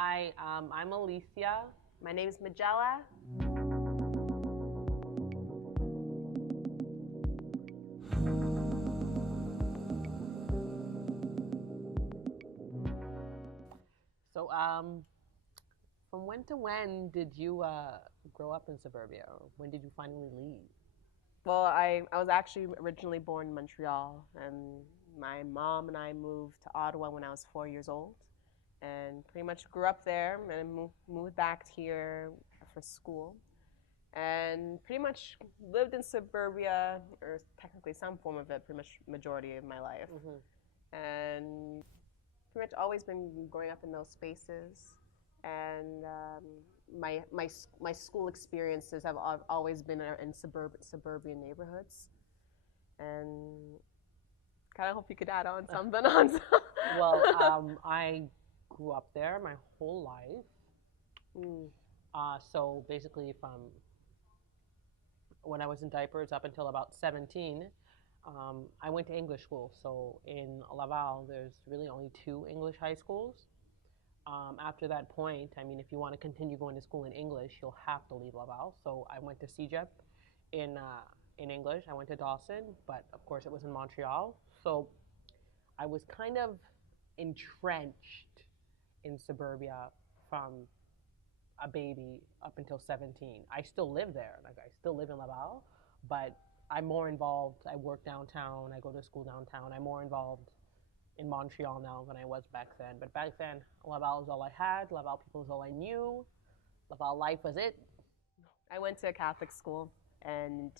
Hi, I'm Alicia. My name is Magella. So, from when to when did you grow up in Suburbia? Or when did you finally leave? Well, I was actually originally born in Montreal, and my mom and I moved to Ottawa when I was 4 years old, and pretty much grew up there, and moved back here for school, and pretty much lived in suburbia, or technically some form of it, pretty much majority of my life, and pretty much always been growing up in those spaces, and my school experiences have always been in suburban neighborhoods, and kind of hope you could add on something on. Well, I grew up there my whole life. Mm. So basically, from when I was in diapers up until about 17, I went to English school. So in Laval, there's really only two English high schools. After that point, I mean, if you want to continue going to school in English, you'll have to leave Laval. So I went to CEGEP in English. I went to Dawson, but of course it was in Montreal. So I was kind of entrenched in suburbia from a baby up until 17. I still live there. Like I still live in Laval, but I'm more involved. I work downtown. I go to school downtown. I'm more involved in Montreal now than I was back then. But back then, Laval was all I had. Laval people was all I knew. Laval life was it. I went to a Catholic school, and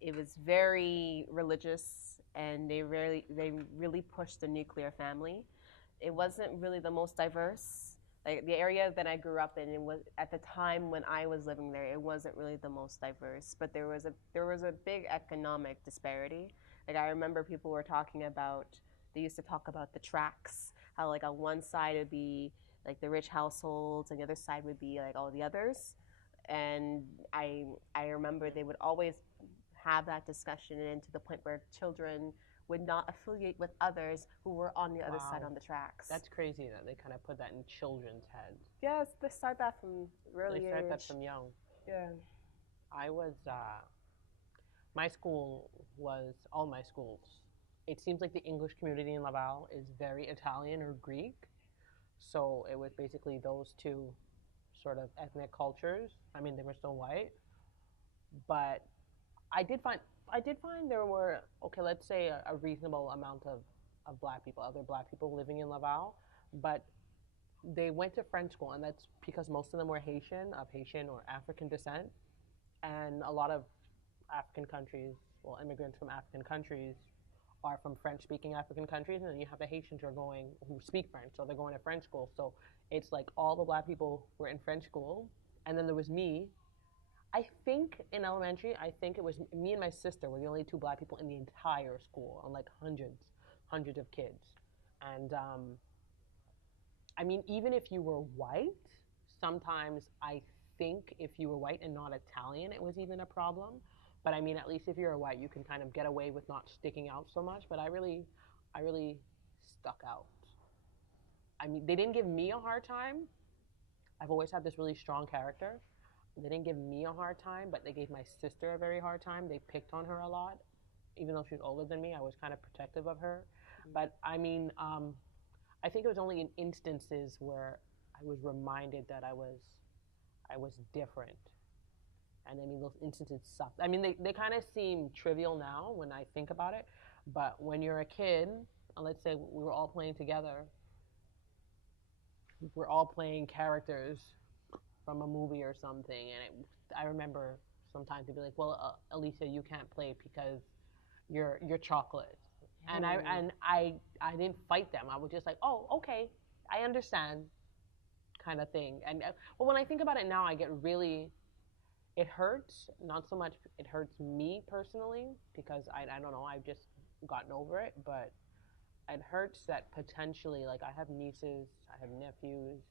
it was very religious, and they really pushed the nuclear family. It wasn't really the most diverse. Like the area that I grew up in, it was at the time when I was living there, it wasn't really the most diverse. But there was a big economic disparity. Like I remember people were talking about, they used to talk about the tracks, how like on one side it'd be like the rich households, and the other side would be like all the others. And I remember they would always have that discussion, and to the point where children would not affiliate with others who were on the other side Wow. on the tracks. That's crazy that they kind of put that in children's heads. Yes, they start that from early They start age. that from young. Yeah. I was, my school was, all my schools, it seems like the English community in Laval is very Italian or Greek. So it was basically those two sort of ethnic cultures. I mean, they were still white, but I did find I did find there were, okay, let's say a reasonable amount of black people, other black people living in Laval, but they went to French school, and that's because most of them were Haitian, of Haitian or African descent, and a lot of African countries, well, immigrants from African countries are from French-speaking African countries, and then you have the Haitians who speak French, so they're going to French school. So it's like all the black people were in French school, and then there was me. I think in elementary, I think it was me and my sister were the only two black people in the entire school, on like hundreds of kids. And I mean, even if you were white, sometimes I think if you were white and not Italian, it was even a problem. But I mean, at least if you're a white, you can kind of get away with not sticking out so much. But I really stuck out. I mean, they didn't give me a hard time. I've always had this really strong character. They didn't give me a hard time, but they gave my sister a very hard time. They picked on her a lot. Even though she was older than me, I was kind of protective of her. But I mean, I think it was only in instances where I was reminded that I was different. And I mean, those instances sucked. I mean, they kind of seem trivial now when I think about it. But when you're a kid, and let's say we were all playing together, we're all playing characters from a movie or something, and I remember sometimes they'd be like, "Well, Alicia, you can't play because you're chocolate," and I didn't fight them. I was just like, "Oh, okay, I understand," kind of thing. And well, when I think about it now, I get really, it hurts. Not so much it hurts me personally because I don't know, I've just gotten over it, but it hurts that potentially, like, I have nieces, I have nephews,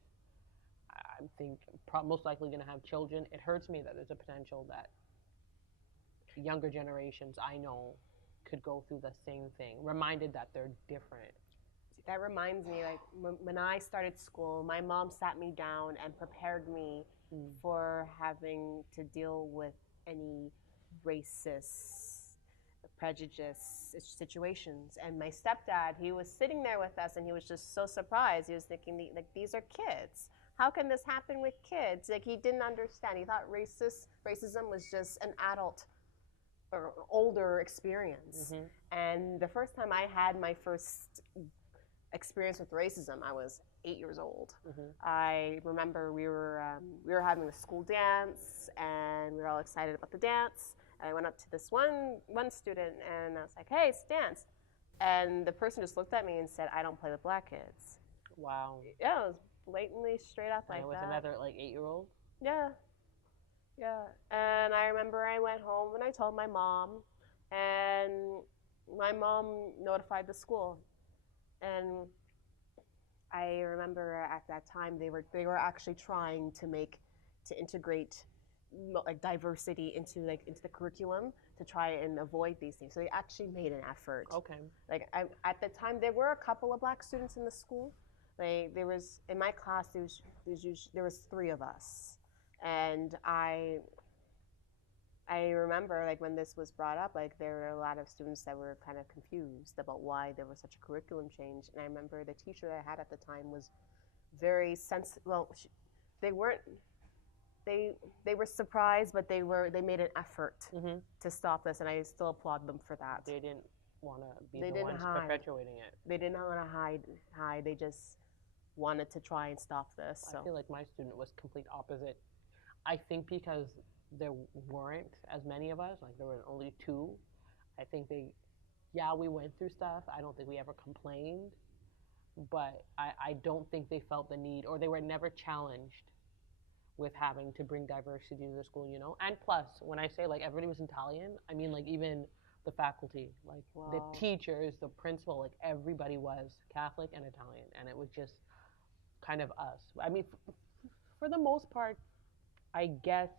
I think most likely going to have children. It hurts me that there's a potential that younger generations I know could go through the same thing, reminded that they're different. that reminds me, like when I started school, my mom sat me down and prepared me for having to deal with any racist, prejudice situations. And my stepdad, he was sitting there with us, and he was just so surprised. He was thinking, like, these are kids. How can this happen with kids? Like, he didn't understand. He thought racism was just an adult or older experience. And the first time I had my first experience with racism, I was 8 years old. I remember we were having the school dance, and we were all excited about the dance. And I went up to this one student, and I was like, "Hey, it's dance," and the person just looked at me and said, "I don't play with black kids." Wow. Yeah, it was blatantly straight up like that. It was another like 8-year-old. Yeah. Yeah. And I remember I went home and I told my mom, and my mom notified the school. And I remember at that time they were actually trying to integrate like diversity into the curriculum to try and avoid these things. So they actually made an effort. Okay. Like at the time there were a couple of black students in the school. Like there was in my class there was 3 of us. And I remember, like, when this was brought up, like, there were a lot of students that were kind of confused about why there was such a curriculum change. And I remember the teacher I had at the time was very sensitive. Well, they weren't. They were surprised, but they made an effort to stop this, and I still applaud them for that. They didn't want to be the ones perpetuating it. They didn't want to hide. They just wanted to try and stop this. So I feel like my student was complete opposite. I think because there weren't as many of us, like there were only 2. I think we went through stuff. I don't think we ever complained, but I don't think they felt the need, or they were never challenged with having to bring diversity to the school, you know? And plus, when I say like everybody was Italian, I mean like even the faculty, like the teachers, the principal, like everybody was Catholic and Italian, and it was just kind of us. I mean, for the most part, I guess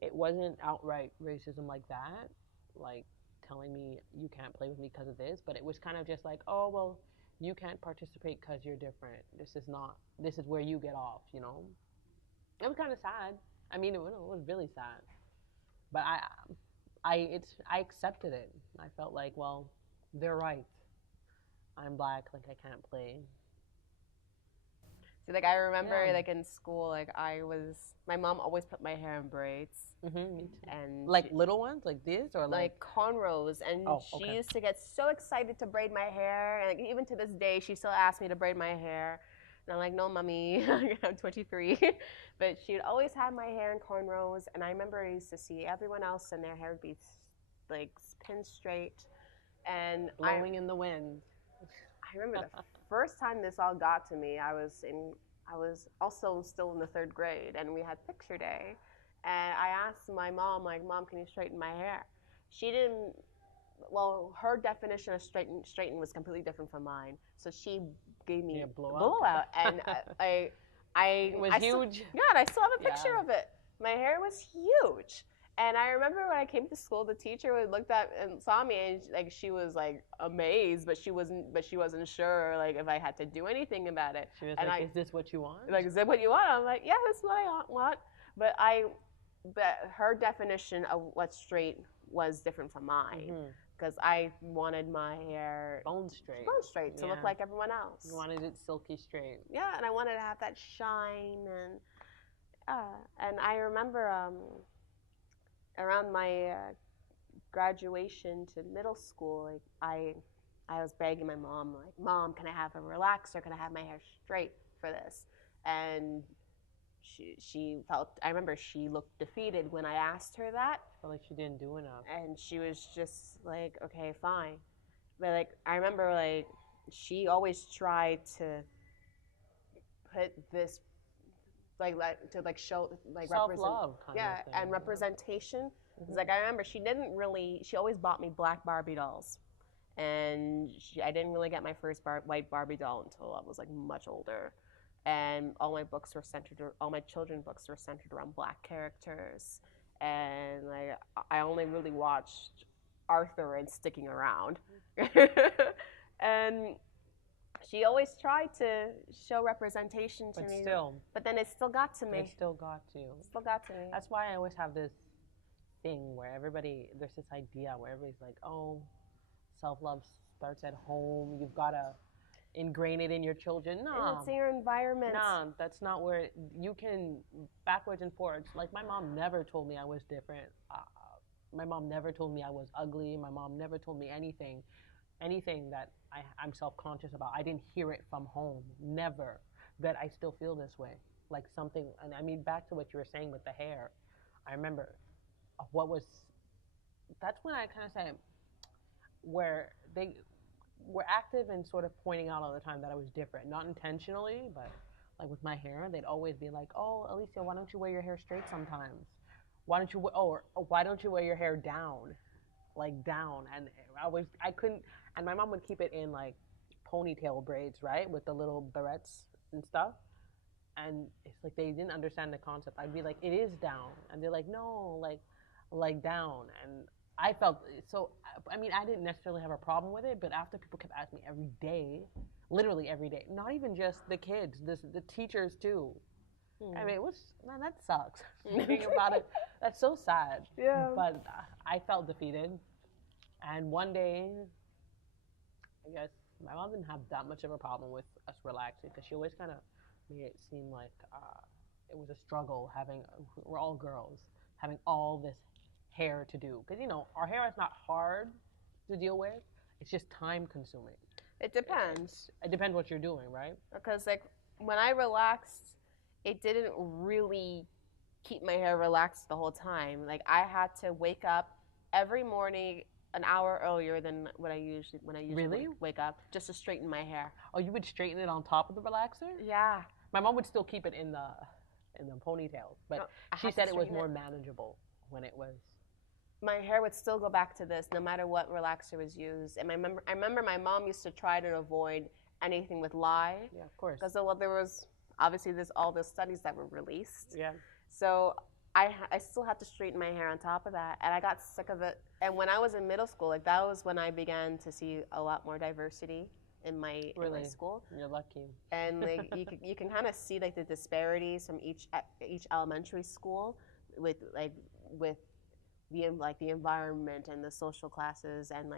it wasn't outright racism like that, like telling me you can't play with me because of this, but it was kind of just like, oh, well, you can't participate because you're different. This is where you get off, you know? It was kind of sad. I mean, it was really sad. But I accepted it. I felt like, well, they're right. I'm black, like I can't play. See, like I remember, like in school, like my mom always put my hair in braids. Me too. And like little ones, like this, or like cornrows. And she used to get so excited to braid my hair, and like, even to this day, she still asks me to braid my hair. And I'm like, no, mommy, I'm 23. But she'd always have my hair in cornrows, and I remember I used to see everyone else, and their hair would be like pinned straight, and blowing in the wind. I remember the first time this all got to me, I was also still in the 3rd grade, and we had picture day, and I asked my mom, like, Mom, can you straighten my hair? She didn't. Well, her definition of straighten was completely different from mine, so she gave me a blowout, and it was huge. And I still have a picture of it. My hair was huge. And I remember when I came to school, the teacher looked at and saw me, and like she was like amazed, but she wasn't sure like if I had to do anything about it. She was and like, "Is this what you want?" Like, "Is that what you want?" I'm like, "Yeah, that's what I want." But her definition of what straight was different from mine, because I wanted my hair bone straight to look like everyone else. You wanted it silky straight. Yeah, and I wanted to have that shine, and I remember. Around my graduation to middle school, like I was begging my mom, like, Mom, can I have a relaxer? Can I have my hair straight for this? And she felt. I remember she looked defeated when I asked her that. I felt like she didn't do enough. And she was just like, okay, fine. But like I remember, like she always tried to put this. To show self-love kind of thing, and representation. Like I remember she always bought me black Barbie dolls, and I didn't really get my first white Barbie doll until I was like much older, and all my children's books were centered around black characters, and like I only really watched Arthur and Sticking Around. And She always tried to show representation to But me, still, but then it still got to it me. still got to you. Still got to me. That's why I always have this thing where there's this idea where everybody's like, oh, self love starts at home. You've got to ingrain it in your children. And it's in your environment. Nah, that's not where you can backwards and forwards. Like my mom never told me I was different. My mom never told me I was ugly. My mom never told me anything that I'm self-conscious about. I didn't hear it from home. Never. But I still feel this way. Like something, and I mean, back to what you were saying with the hair. I remember that's when I kind of said, where they were active in sort of pointing out all the time that I was different. Not intentionally, but like with my hair, they'd always be like, oh, Alicia, why don't you wear your hair straight sometimes? Why don't you, why don't you wear your hair down? Like down. And I couldn't, and my mom would keep it in like ponytail braids, right? With the little barrettes and stuff. And it's like they didn't understand the concept. I'd be like, it is down. And they're like, no, like down. And I felt so, I mean, I didn't necessarily have a problem with it, but after people kept asking me every day, literally every day, not even just the kids, the teachers too. I mean, man, that sucks. Thinking about it, that's so sad. Yeah. But I felt defeated. And one day, I guess my mom didn't have that much of a problem with us relaxing because she always kind of made it seem like it was a struggle we're all girls, having all this hair to do. Because, our hair is not hard to deal with. It's just time consuming. It depends. It depends what you're doing, right? Because, like, when I relaxed, it didn't really keep my hair relaxed the whole time. Like, I had to wake up every morning an hour earlier than when I usually Really? wake up just to straighten my hair. Oh, you would straighten it on top of the relaxer? Yeah. My mom would still keep it in the ponytails, but No, she said it was more manageable when it was. My hair would still go back to this no matter what relaxer was used. And I remember my mom used to try to avoid anything with lye. Yeah, of course. Because there was obviously there's all those studies that were released. Yeah. So I still had to straighten my hair on top of that, and I got sick of it. And when I was in middle school, like that was when I began to see a lot more diversity in my school. You're lucky. And like you can kind of see like the disparities from each elementary school with the environment and the social classes and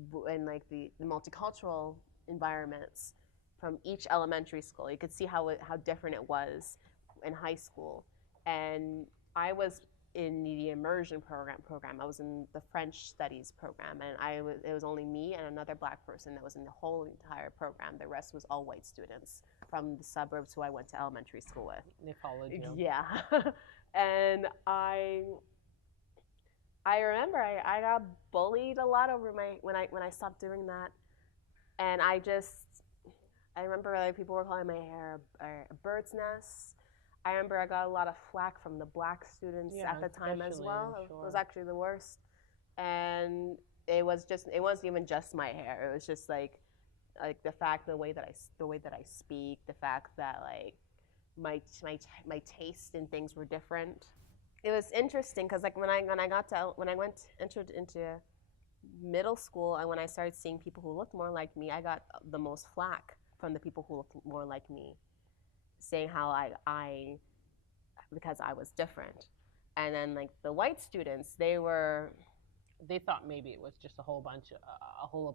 the multicultural environments from each elementary school. You could see how different it was in high school. And I was in the immersion program. I was in the French studies program, and it was only me and another black person that was in the whole entire program. The rest was all white students from the suburbs who I went to elementary school with. They followed you. Yeah. And I remember I got bullied a lot over when I stopped doing that. And I remember like people were calling my hair a bird's nest. I remember I got a lot of flack from the black students at the time as well. Sure. It was actually the worst. And it wasn't even just my hair. It was just like the way that I speak, the fact that like my taste in things were different. It was interesting because like when I entered into middle school and when I started seeing people who looked more like me, I got the most flack from the people who looked more like me, saying how because I was different. And then like the white students, they thought maybe it was just a whole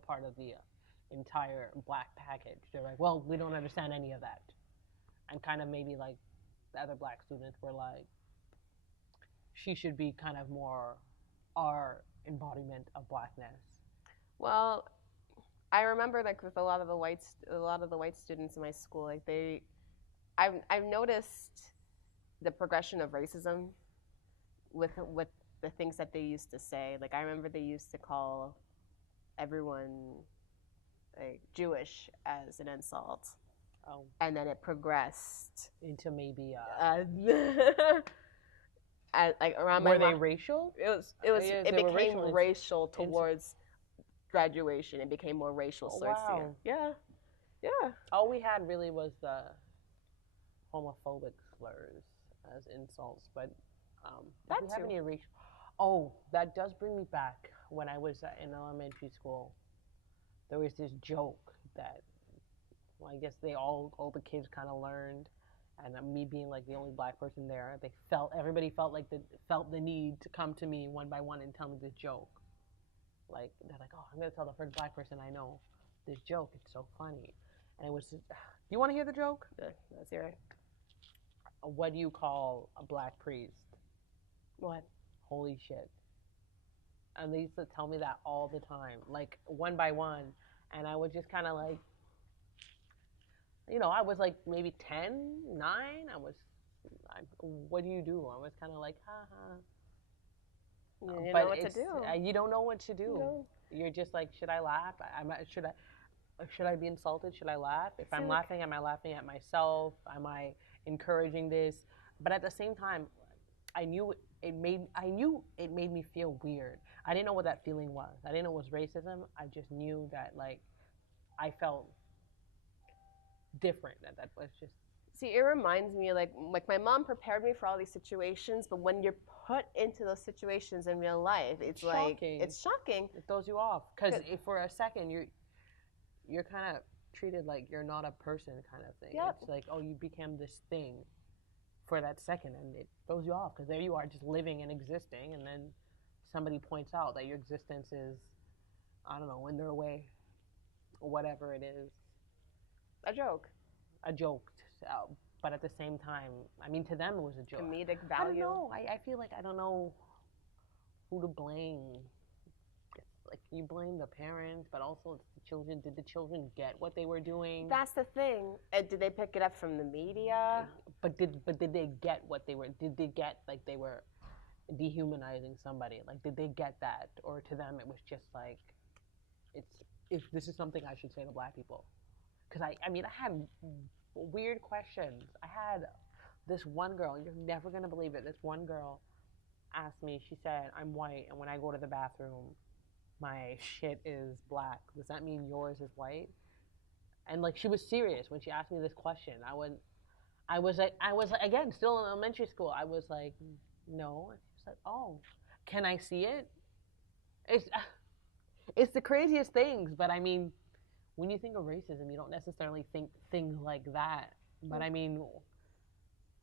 part of the entire black package. They're like, well, we don't understand any of that. And kind of maybe like the other black students were like, she should be kind of more our embodiment of blackness. Well, I remember like with a lot of the white students in my school, like I've noticed the progression of racism with the things that they used to say. Like I remember they used to call everyone like Jewish as an insult. Oh. And then it progressed into maybe like around were they racial? It became racial towards graduation. It became more racial slurs. Wow. Yeah. All we had really was the homophobic slurs as insults, but did we have any racial? Oh, that does bring me back when I was in elementary school. There was this joke that I guess all the kids kind of learned, and me being like the only black person there, everybody felt the need to come to me one by one and tell me this joke. Like they're like, oh, I'm gonna tell the first black person I know this joke. It's so funny, and it was. You want to hear the joke? Yeah, let's hear it. What do you call a black priest? What? Holy shit. And they used to tell me that all the time, like one by one, and I would just kind of like, I was like maybe 10, 9. What do you do? I was kind of like, ha ha. You know what to do. You don't know what to do. No. You're just like, should I laugh? Should I be insulted? Should I laugh? If I'm laughing, am I laughing at myself? Am I encouraging this? But at the same time, I knew it made me feel weird. I didn't know what that feeling was. I didn't know it was racism. I just knew that like I felt different. That was just. See, it reminds me like my mom prepared me for all these situations, but when you're put into those situations in real life, it's shocking. Like it's shocking. It throws you off because for a second you're kind of treated like you're not a person, kind of thing. Yep. It's like, oh, you became this thing for that second, and it throws you off because there you are just living and existing, and then somebody points out that your existence is, I don't know, in their way, or whatever it is. A joke. But at the same time, I mean, to them it was a joke. Comedic value. I don't know. I feel like I don't know who to blame. Like, you blame the parents, but also it's the children. Did the children get what they were doing? That's the thing. Did they pick it up from the media? But did they get what they were? Did they get, like, they were dehumanizing somebody? Like, did they get that? Or to them it was just like, if this is something I should say to black people. Because I had weird questions. I had this one girl, you're never going to believe it, this one girl asked me, she said, I'm white, and when I go to the bathroom, my shit is black. Does that mean yours is white? And like, she was serious when she asked me this question. I was like, again, still in elementary school, I was like, no. And she was like, oh, can I see it? It's the craziest things, but I mean, when you think of racism, you don't necessarily think things like that. But I mean,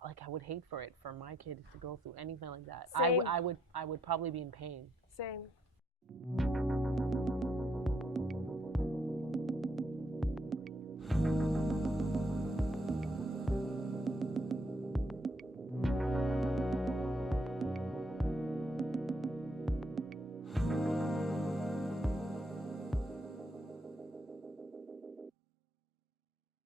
like, I would hate for my kids to go through anything like that. Same. I would probably be in pain. Same.